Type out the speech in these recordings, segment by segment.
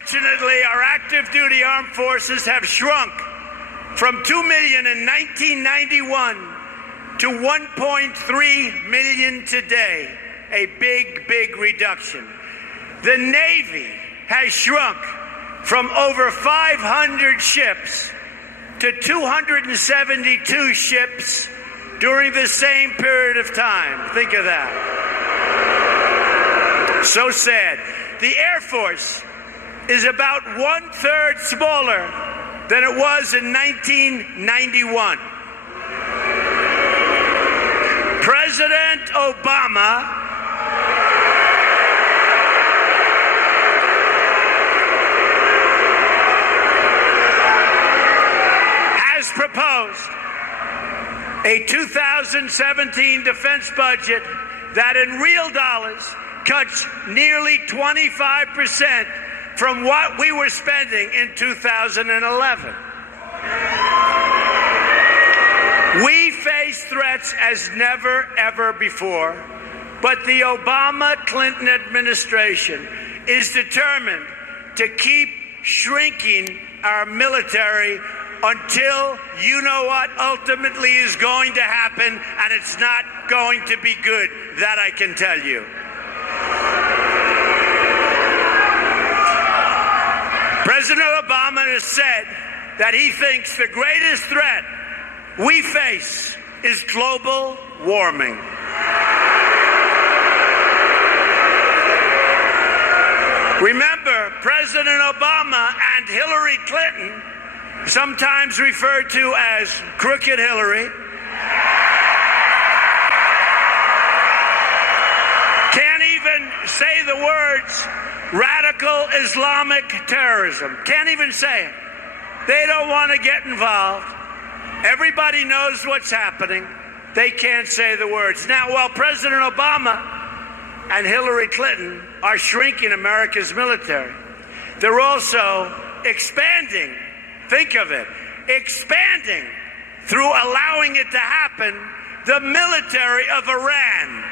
Unfortunately, our active duty armed forces have shrunk from 2 million in 1991 to 1.3 million today. A big, big reduction. The Navy has shrunk from over 500 ships to 272 ships during the same period of time. Think of that. So sad. The Air Force is about 1/3 smaller than it was in 1991. President Obama has proposed a 2017 defense budget that in real dollars cuts nearly 25% from what we were spending in 2011. We face threats as never, ever before, but the Obama-Clinton administration is determined to keep shrinking our military until you know what ultimately is going to happen, and it's not going to be good. That I can tell you. President Obama has said that he thinks the greatest threat we face is global warming. Remember, President Obama and Hillary Clinton, sometimes referred to as Crooked Hillary, can't even say the words radical Islamic terrorism. Can't even say it. They don't want to get involved. Everybody knows what's happening. They can't say the words. Now, while President Obama and Hillary Clinton are shrinking America's military, they're also expanding. Think of it. Expanding, through allowing it to happen, the military of Iran.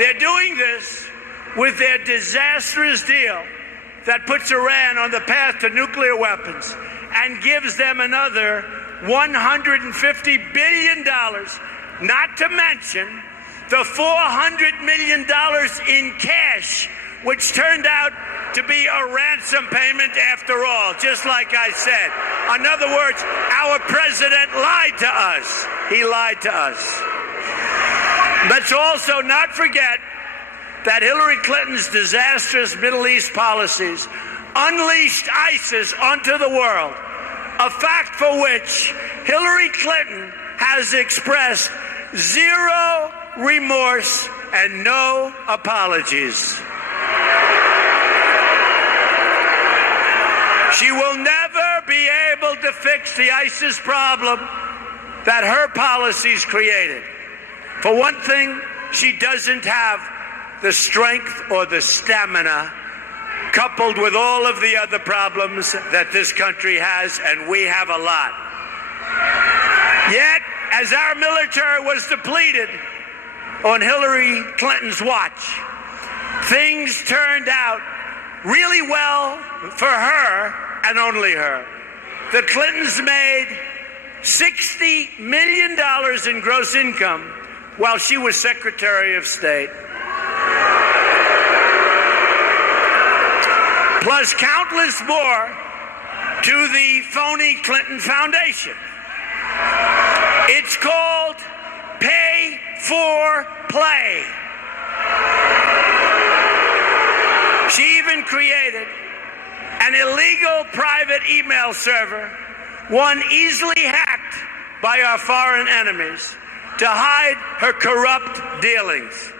They're doing this with their disastrous deal that puts Iran on the path to nuclear weapons and gives them another $150 billion, not to mention the $400 million in cash, which turned out to be a ransom payment after all, just like I said. In other words, our president lied to us. He lied to us. Let's also not forget that Hillary Clinton's disastrous Middle East policies unleashed ISIS onto the world, a fact for which Hillary Clinton has expressed zero remorse and no apologies. She will never be able to fix the ISIS problem that her policies created. For one thing, she doesn't have the strength or the stamina, coupled with all of the other problems that this country has, and we have a lot. Yet, as our military was depleted on Hillary Clinton's watch, things turned out really well for her and only her. The Clintons made $60 million in gross income while she was Secretary of State, plus countless more to the phony Clinton Foundation. It's called Pay for Play. She even created an illegal private email server, one easily hacked by our foreign enemies, to hide her corrupt dealings.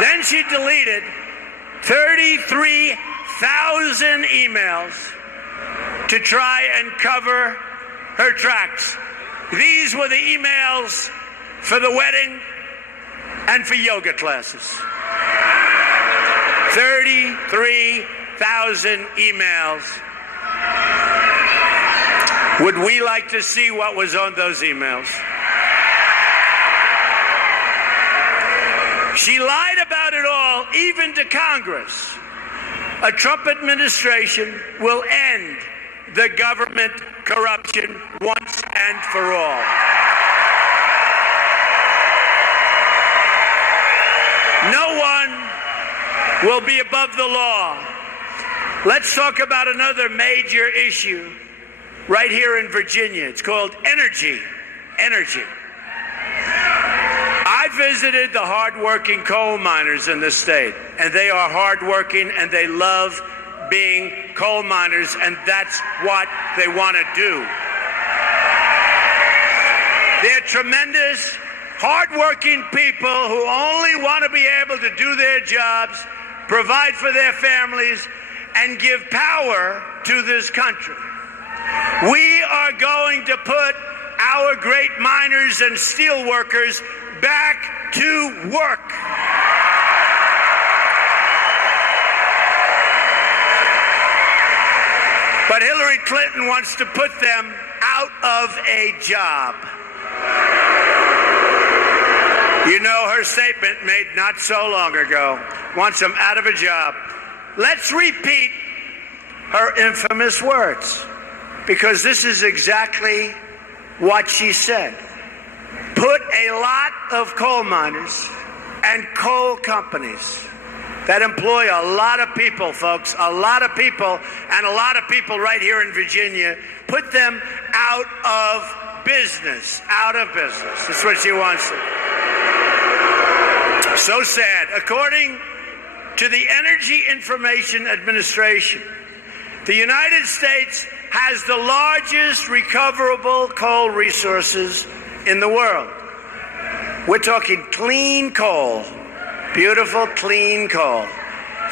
Then she deleted 33,000 emails to try and cover her tracks. These were the emails for the wedding and for yoga classes. 33,000 emails. Would we like to see what was on those emails? She lied about it all, even to Congress. A Trump administration will end the government corruption once and for all. No one will be above the law. Let's talk about another major issue right here in Virginia. It's called energy. Energy. I visited the hardworking coal miners in the state, and they are hardworking and they love being coal miners, and that's what they want to do. They're tremendous, hardworking people who only want to be able to do their jobs, provide for their families, and give power to this country. We are going to put our great miners and steel workers back to work. But Hillary Clinton wants to put them out of a job. You know her statement made not so long ago, wants them out of a job. Let's repeat her infamous words, because this is exactly what she said. Put a lot of coal miners and coal companies that employ a lot of people, folks, a lot of people, and a lot of people right here in Virginia, put them out of business, out of business. That's what she wants to. So sad. According to the Energy Information Administration, the United States has the largest recoverable coal resources in the world. We're talking clean coal, beautiful clean coal.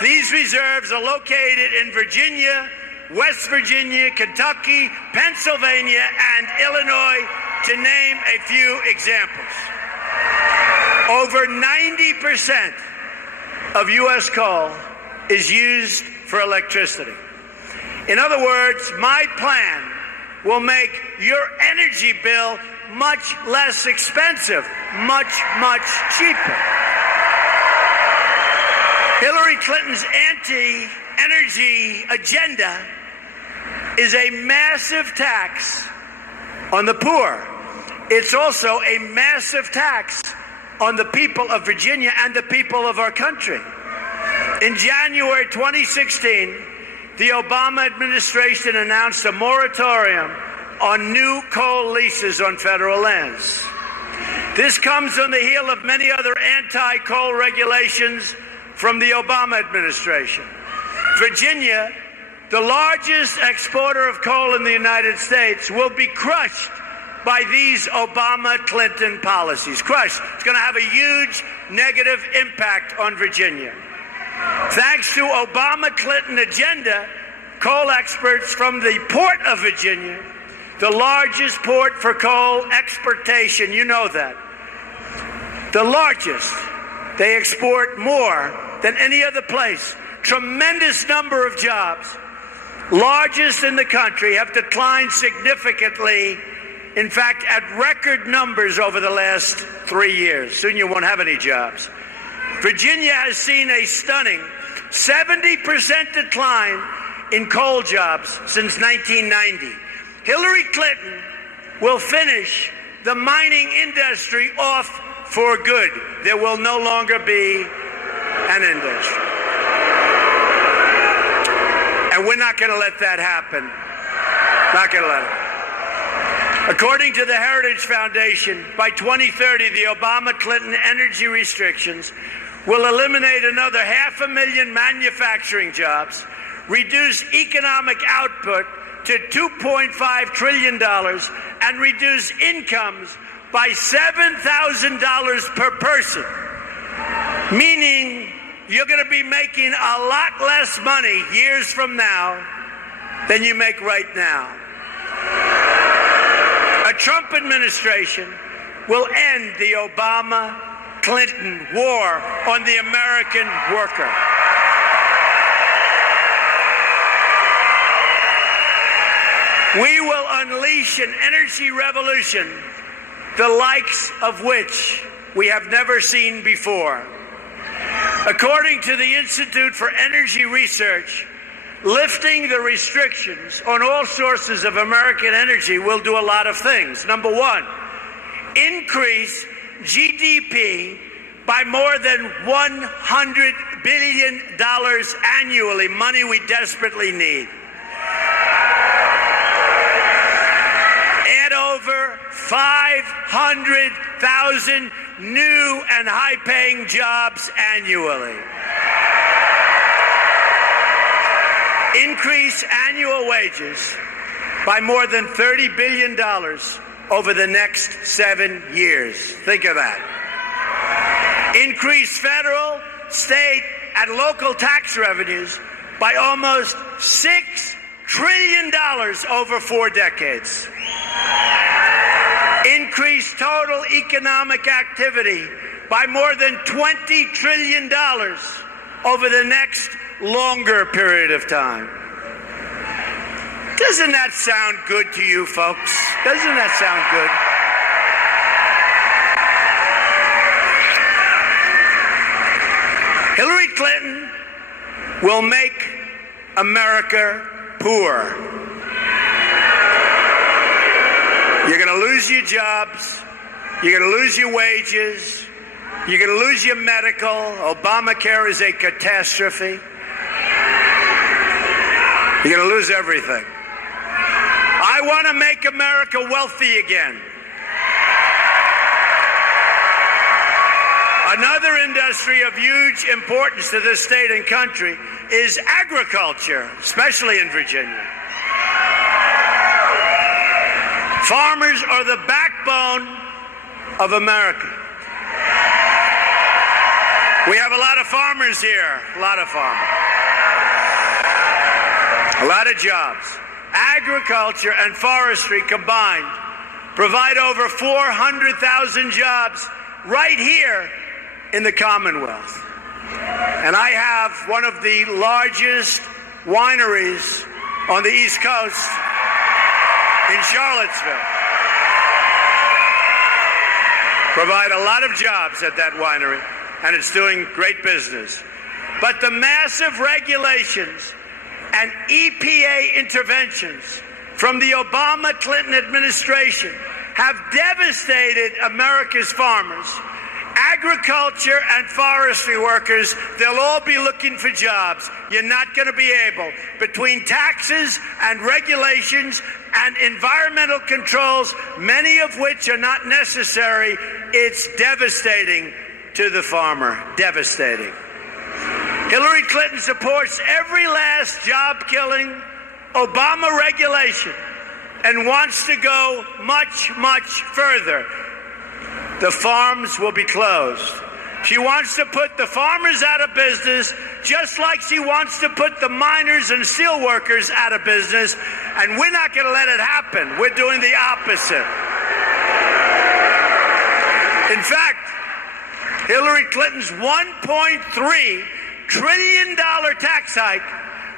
These reserves are located in Virginia, West Virginia, Kentucky, Pennsylvania, and Illinois, to name a few examples. Over 90% of U.S. coal is used for electricity. In other words, my plan will make your energy bill much less expensive, much, much cheaper. Hillary Clinton's anti-energy agenda is a massive tax on the poor. It's also a massive tax on the people of Virginia and the people of our country. In January 2016, the Obama administration announced a moratorium on new coal leases on federal lands. This comes on the heel of many other anti-coal regulations from the Obama administration. Virginia, the largest exporter of coal in the United States, will be crushed by these Obama-Clinton policies. Crushed. It's going to have a huge negative impact on Virginia. Thanks to Obama-Clinton agenda, coal experts from the Port of Virginia, the largest port for coal exportation, you know that, the largest, they export more than any other place. Tremendous number of jobs, largest in the country, have declined significantly. In fact, at record numbers over the last 3 years. Soon you won't have any jobs. Virginia has seen a stunning 70% decline in coal jobs since 1990. Hillary Clinton will finish the mining industry off for good. There will no longer be an industry. And we're not going to let that happen. Not going to let it. According to the Heritage Foundation, by 2030, the Obama-Clinton energy restrictions will eliminate another 500,000 manufacturing jobs, reduce economic output to $2.5 trillion, and reduce incomes by $7,000 per person, meaning you're going to be making a lot less money years from now than you make right now. A Trump administration will end the Obama-Clinton war on the American worker. We will unleash an energy revolution, the likes of which we have never seen before. According to the Institute for Energy Research, lifting the restrictions on all sources of American energy will do a lot of things. Number one, increase GDP by more than $100 billion annually, money we desperately need. Add over 500,000 new and high-paying jobs annually. Increase annual wages by more than $30 billion over the next 7 years. Think of that. Increase federal, state, and local tax revenues by almost $6 trillion over 4 decades. Increase total economic activity by more than $20 trillion over the next longer period of time. Doesn't that sound good to you, folks? Doesn't that sound good? Hillary Clinton will make America poor. You're going to lose your jobs. You're going to lose your wages. You're going to lose your medical. Obamacare is a catastrophe. You're going to lose everything. I want to make America wealthy again. Another industry of huge importance to this state and country is agriculture, especially in Virginia. Farmers are the backbone of America. We have a lot of farmers here, a lot of farmers. A lot of jobs. Agriculture and forestry combined provide over 400,000 jobs right here in the Commonwealth. And I have one of the largest wineries on the East Coast in Charlottesville. Provide a lot of jobs at that winery, and it's doing great business. But the massive regulations and EPA interventions from the Obama-Clinton administration have devastated America's farmers. Agriculture and forestry workers, they'll all be looking for jobs. You're not going to be able. Between taxes and regulations and environmental controls, many of which are not necessary, it's devastating to the farmer. Devastating. Hillary Clinton supports every last job-killing Obama regulation and wants to go much, much further. The farms will be closed. She wants to put the farmers out of business, just like she wants to put the miners and steel workers out of business, and we're not going to let it happen. We're doing the opposite. In fact, Hillary Clinton's $1.3 trillion tax hike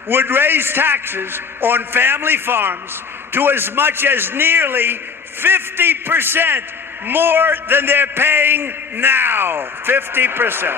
would raise taxes on family farms to as much as nearly 50% more than they're paying now. 50%.